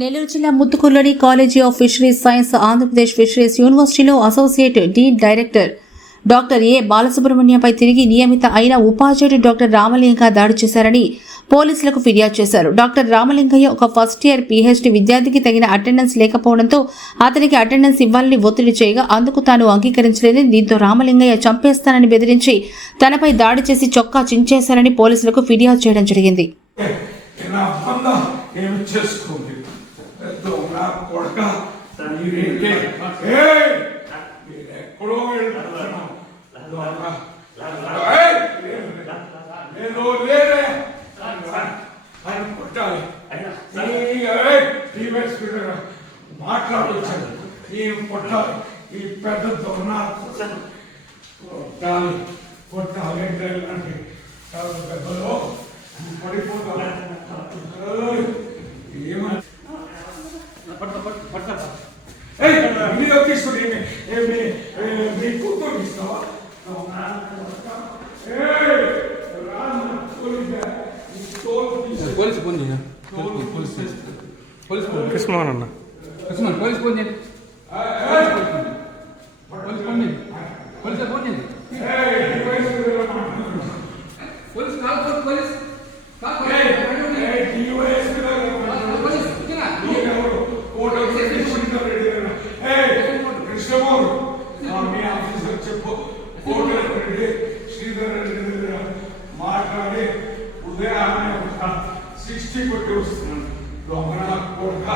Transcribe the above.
నెల్లూరు జిల్లా ముత్తుకూరులోని college of fisheries science Andhra Pradesh fisheries యూనివర్సిటీలో associate dean director doctor ఏ బాలసుబ్రహ్మణ్యంపై తిరిగి నియమిత అయిన ఉపాధ్యాయుడు డాక్టర్ రామలింగ దాడి చేశారని పోలీసులకు ఫిర్యాదు చేశారు. డాక్టర్ రామలింగయ్య ఒక ఫస్ట్ ఇయర్ పీహెచ్డీ విద్యార్థికి తగిన అటెండెన్స్ లేకపోవడంతో అతనికి అటెండెన్స్ ఇవ్వాలని ఒత్తిడి చేయగా అందుకు తాను అంగీకరించలేదని, దీంతో రామలింగయ్య చంపేస్తానని బెదిరించి తనపై దాడి చేసి చొక్కా చించేశారని పోలీసులకు ఫిర్యాదు చేయడం జరిగింది. మాట్లాడొచ్చాను ఈ పొట్టాలి ఈ పెద్ద పొట్టాలి అంటే పెద్దలో పడిపోతాను తీసుకుని మీ కూతురు ఇస్తావా పోలీసు ఫోన్ చేయ పోలీస్ కృష్ణమోహన్ అన్న పోలీస్ ఫోన్ చేయండి పోలీస్ ఫోన్ చేయండి పోలీస్ కాల్ పోలీస్ కృష్ణమోహన్ మీ ఆఫీసర్ చెప్పు కోటరెడ్డి శ్రీధర్ రెడ్డి దగ్గర మాట్లాడి ఉదయాన్నే 60 కొట్టి వస్తున్నాను. దొంగ కొడుక